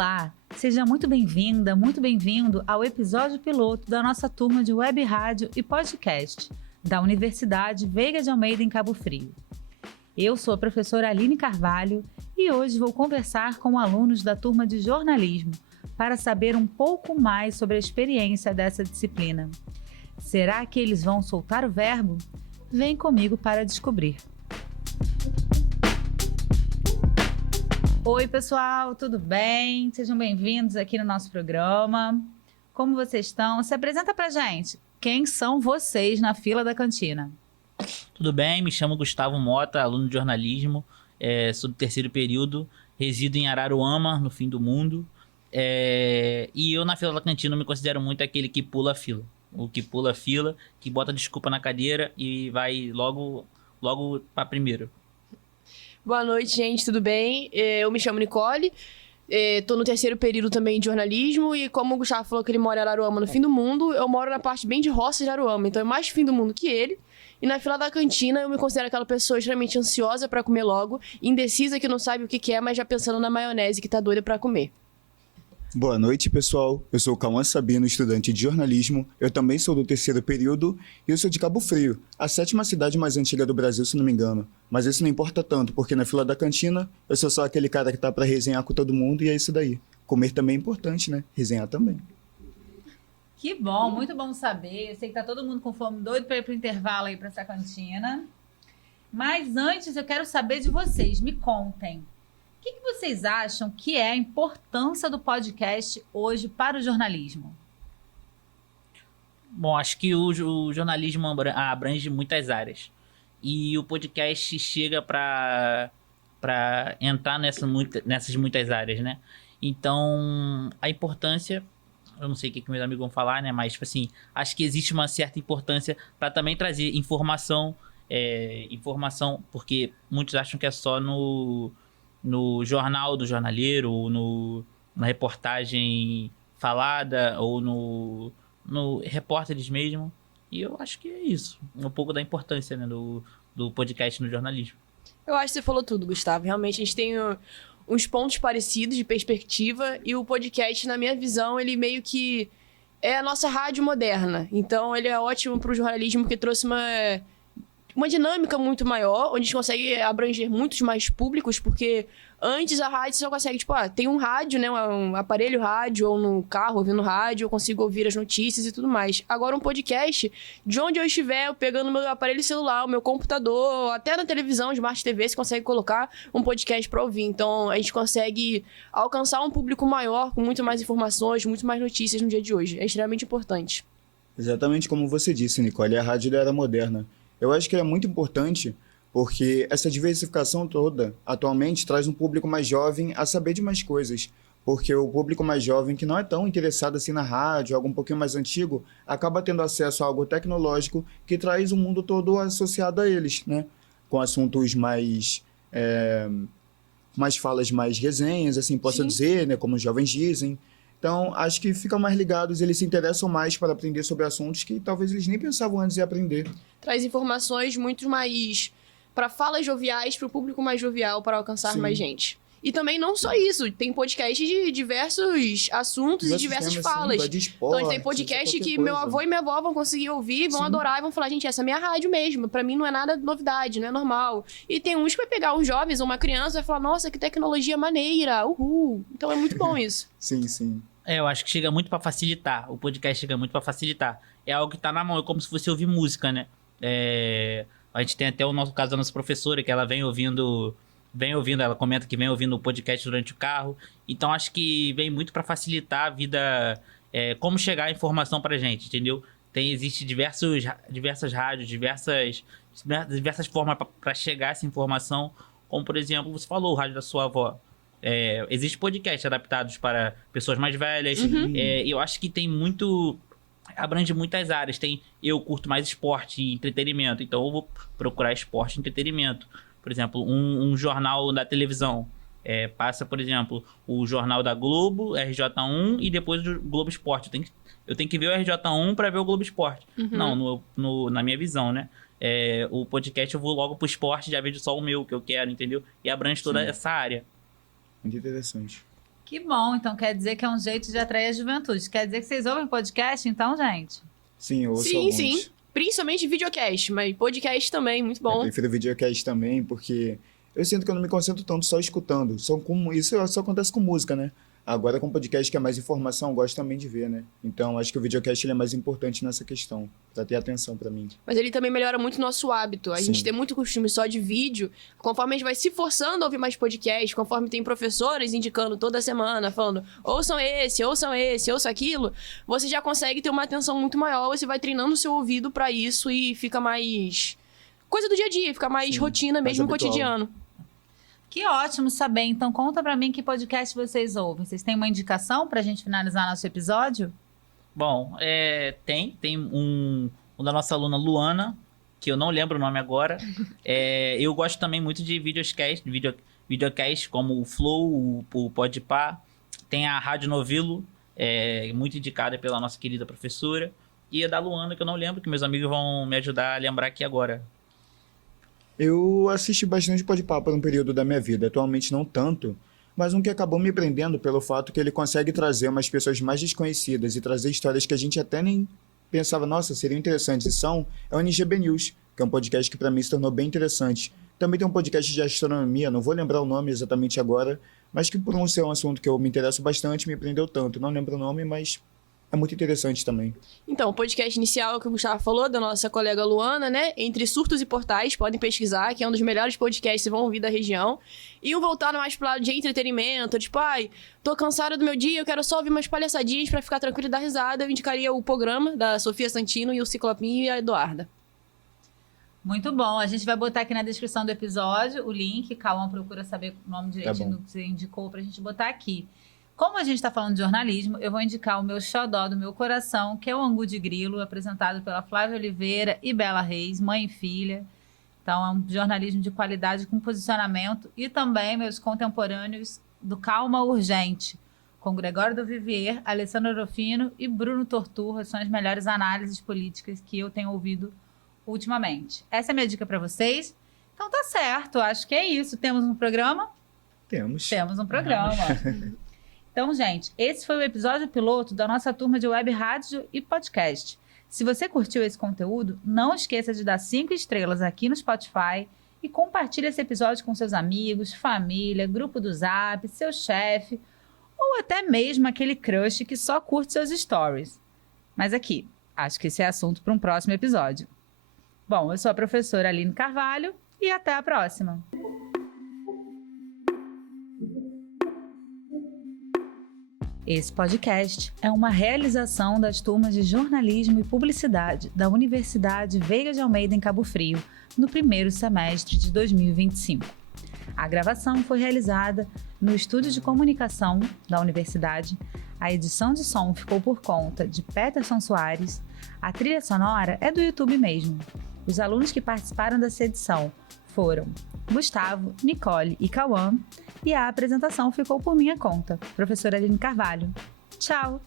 Olá, seja muito bem-vinda, muito bem-vindo ao episódio piloto da nossa turma de web rádio e podcast da Universidade Veiga de Almeida em Cabo Frio. Eu sou a professora Aline Carvalho e hoje vou conversar com alunos da turma de jornalismo para saber um pouco mais sobre a experiência dessa disciplina. Será que eles vão soltar o verbo? Vem comigo para descobrir. Oi, pessoal, tudo bem? Sejam bem-vindos aqui no nosso programa. Como vocês estão? Se apresenta pra gente. Quem são vocês na fila da cantina? Tudo bem, me chamo Gustavo Mota, aluno de jornalismo, sou do terceiro período, resido em Araruama, no fim do mundo, e eu na fila da cantina me considero muito aquele que pula a fila. O que pula a fila, que bota desculpa na cadeira e vai logo pra primeiro. Boa noite, gente, tudo bem? Eu me chamo Nicole, tô no terceiro período também de jornalismo e como o Gustavo falou que ele mora em Araruama, no fim do mundo, eu moro na parte bem de roça de Araruama, então é mais fim do mundo que ele. E na fila da cantina eu me considero aquela pessoa extremamente ansiosa pra comer logo, indecisa que não sabe o que é, mas já pensando na maionese que tá doida pra comer. Boa noite, pessoal. Eu sou o Cauã Sabino, estudante de jornalismo. Eu também sou do terceiro período e eu sou de Cabo Frio, a sétima cidade mais antiga do Brasil, se não me engano. Mas isso não importa tanto, porque na fila da cantina eu sou só aquele cara que tá pra resenhar com todo mundo e é isso daí. Comer também é importante, né? Resenhar também. Que bom, muito bom saber. Eu sei que tá todo mundo com fome, doido para ir pro intervalo aí para essa cantina. Mas antes eu quero saber de vocês, me contem. O que vocês acham que é a importância do podcast hoje para o jornalismo? Bom, acho que o jornalismo abrange muitas áreas. E o podcast chega para entrar nessas muitas áreas, né? Então, a importância, eu não sei o que meus amigos vão falar, né? Mas, tipo assim, acho que existe uma certa importância para também trazer informação, porque muitos acham que é só no jornal do jornaleiro, ou na reportagem falada, ou no repórteres mesmo. E eu acho que é isso. Um pouco da importância, né, do podcast no jornalismo. Eu acho que você falou tudo, Gustavo. Realmente a gente tem uns pontos parecidos de perspectiva e o podcast, na minha visão, ele meio que é a nossa rádio moderna. Então ele é ótimo para o jornalismo porque trouxe uma dinâmica muito maior, onde a gente consegue abranger muitos mais públicos, porque antes a rádio você só consegue, tem um rádio, né, um aparelho rádio, ou no carro ouvindo rádio, eu consigo ouvir as notícias e tudo mais. Agora um podcast, de onde eu estiver, eu pegando meu aparelho celular, o meu computador, até na televisão, Smart TV, você consegue colocar um podcast para ouvir. Então a gente consegue alcançar um público maior, com muito mais informações, muito mais notícias no dia de hoje. É extremamente importante. Exatamente como você disse, Nicole, a rádio da era moderna. Eu acho que é muito importante porque essa diversificação toda atualmente traz um público mais jovem a saber de mais coisas. Porque o público mais jovem, que não é tão interessado assim na rádio, algo um pouquinho mais antigo, acaba tendo acesso a algo tecnológico que traz o mundo todo associado a eles, né? Com assuntos mais falas, mais resenhas, assim posso dizer, né? Como os jovens dizem. Então, acho que ficam mais ligados, eles se interessam mais para aprender sobre assuntos que talvez eles nem pensavam antes de aprender. Traz informações muito mais para falas joviais, para o público mais jovial, para alcançar mais gente. E também não só isso, tem podcast de diversos assuntos e diversas falas. De esporte, então, tem podcast que coisa. Meu avô e minha avó vão conseguir ouvir, vão adorar e vão falar, gente, essa é a minha rádio mesmo, pra mim não é nada novidade, não é normal. E tem uns que vai pegar uns jovens ou uma criança e vai falar, nossa, que tecnologia maneira, uhul. Então é muito bom isso. Sim. Eu acho que chega muito pra facilitar, o podcast chega muito pra facilitar. É algo que tá na mão, é como se fosse ouvir música, né? A gente tem até o nosso caso da nossa professora, que ela vem ouvindo, ela comenta que vem ouvindo o podcast durante o carro. Então acho que vem muito para facilitar a vida, como chegar a informação pra gente, entendeu? Existe diversas rádios, diversas formas para chegar essa informação, como por exemplo, você falou, o rádio da sua avó. Existe podcast adaptados para pessoas mais velhas. Eu acho que abrange muitas áreas. Eu curto mais esporte e entretenimento, então eu vou procurar esporte e entretenimento. Por exemplo, um jornal da televisão. Passa, por exemplo, o jornal da Globo, RJ1, e depois o Globo Esporte. Eu tenho que ver o RJ1 para ver o Globo Esporte. Não, na minha visão, né? O podcast eu vou logo pro esporte, já vejo só o meu que eu quero, entendeu? E abrange toda essa área. Muito interessante. Que bom, então quer dizer que é um jeito de atrair a juventude. Quer dizer que vocês ouvem podcast, então, gente? Sim, eu ouço Sim, alguns. sim. Principalmente videocast, mas podcast também, muito Eu bom. prefiro videocast também, porque eu sinto que eu não me concentro tanto só escutando. Isso só acontece com música, né? Agora com podcast que é mais informação, eu gosto também de ver, né? Então acho que o videocast ele é mais importante nessa questão, pra ter atenção pra mim. Mas ele também melhora muito o nosso hábito. A Sim. gente tem muito costume só de vídeo. Conforme a gente vai se forçando a ouvir mais podcast, conforme tem professores indicando toda semana, falando ouçam esse, ouçam aquilo, você já consegue ter uma atenção muito maior, você vai treinando o seu ouvido pra isso e fica mais coisa do dia a dia, fica mais Sim, rotina mais mesmo no habitual. cotidiano. Que ótimo saber. Então, conta pra mim que podcast vocês ouvem. Vocês têm uma indicação pra gente finalizar nosso episódio? Bom, tem um da nossa aluna Luana, que eu não lembro o nome agora. Eu gosto também muito de videocast como o Flow, o Podpah. Tem a Rádio Novelo, muito indicada pela nossa querida professora. E a da Luana, que eu não lembro, que meus amigos vão me ajudar a lembrar aqui agora. Eu assisti bastante Podpah por um período da minha vida, atualmente não tanto, mas um que acabou me prendendo pelo fato que ele consegue trazer umas pessoas mais desconhecidas e trazer histórias que a gente até nem pensava, nossa, seriam interessantes, e são, é o NGB News, que é um podcast que para mim se tornou bem interessante. Também tem um podcast de astronomia, não vou lembrar o nome exatamente agora, mas que por ser um assunto que eu me interesso bastante, me prendeu tanto. Não lembro o nome, mas é muito interessante também. Então, o podcast inicial que o Gustavo falou, da nossa colega Luana, né? Entre Surtos e Portais, podem pesquisar, que é um dos melhores podcasts que vocês vão ouvir da região. E um voltado mais pro lado de entretenimento, tipo, tô cansada do meu dia, eu quero só ouvir umas palhaçadinhas pra ficar tranquilo e dar risada. Eu indicaria o programa da Sofia Santino e o Ciclopinho e a Eduarda. Muito bom. A gente vai botar aqui na descrição do episódio o link. Cauã procura saber o nome direitinho bom. do que você indicou pra gente botar aqui. Como a gente está falando de jornalismo, eu vou indicar o meu xodó do meu coração, que é o Angu de Grilo, apresentado pela Flávia Oliveira e Bela Reis, mãe e filha. Então, é um jornalismo de qualidade com posicionamento. E também meus contemporâneos do Calma Urgente, com Gregório do Vivier, Alessandro Orofino e Bruno Torturra. São as melhores análises políticas que eu tenho ouvido ultimamente. Essa é a minha dica para vocês. Então, tá certo. Acho que é isso. Temos um programa? Temos. Temos um programa. Então, gente, esse foi o episódio piloto da nossa turma de web rádio e podcast. Se você curtiu esse conteúdo, não esqueça de dar 5 estrelas aqui no Spotify e compartilhe esse episódio com seus amigos, família, grupo do Zap, seu chefe ou até mesmo aquele crush que só curte seus stories. Mas aqui, acho que esse é assunto para um próximo episódio. Bom, eu sou a professora Aline Carvalho e até a próxima! Esse podcast é uma realização das turmas de jornalismo e publicidade da Universidade Veiga de Almeida, em Cabo Frio, no primeiro semestre de 2025. A gravação foi realizada no estúdio de comunicação da universidade, a edição de som ficou por conta de Peterson Soares, a trilha sonora é do YouTube mesmo. Os alunos que participaram dessa edição foram Gustavo, Nicole e Cauã, e a apresentação ficou por minha conta, professora Aline Carvalho. Tchau!